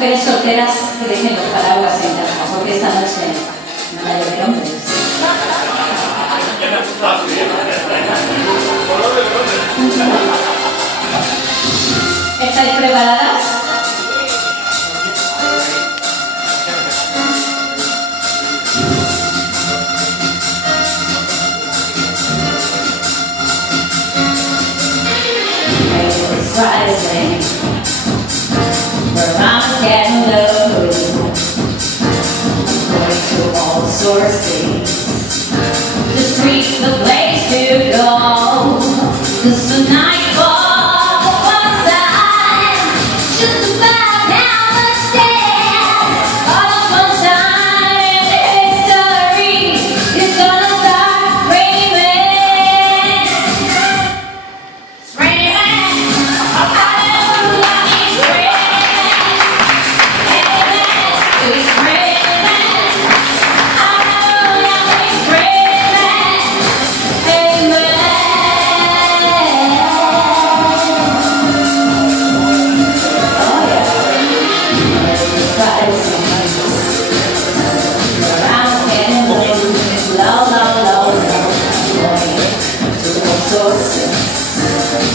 mujeres solteras que dejen los paraguas en casa, porque esta noche no va a llover hombres. ¿Estáis preparadas? Rising, where I'm getting low, going to all sources, the streets, the place to go, 'cause tonight for the first time, just about now the stand, for the first time in history, it's gonna start raining, it's raining.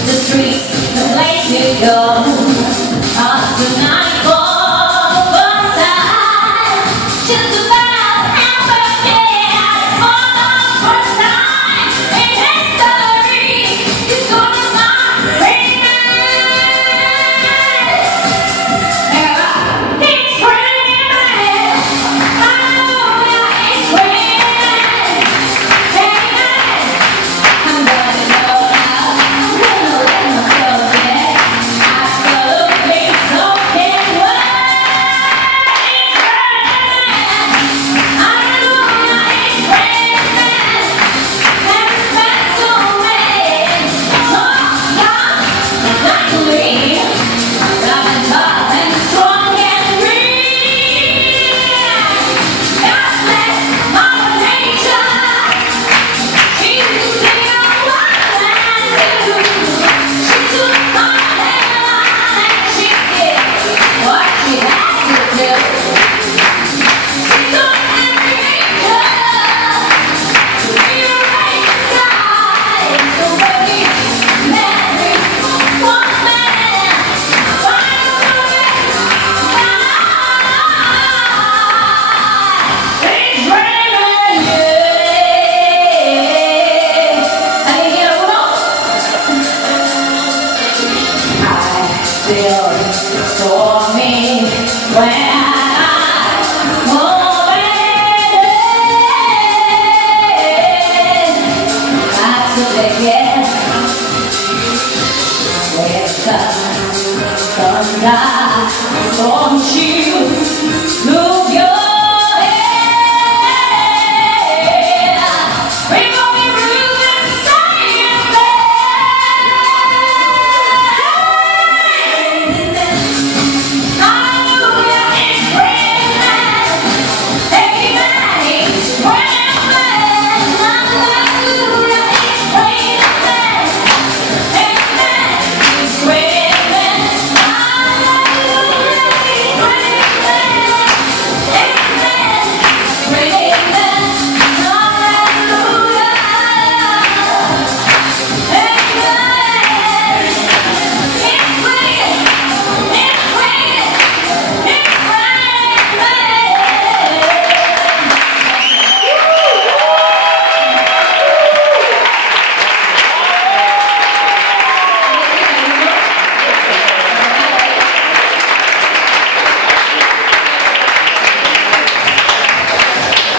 The streets, the place to go. Tonight for the first time.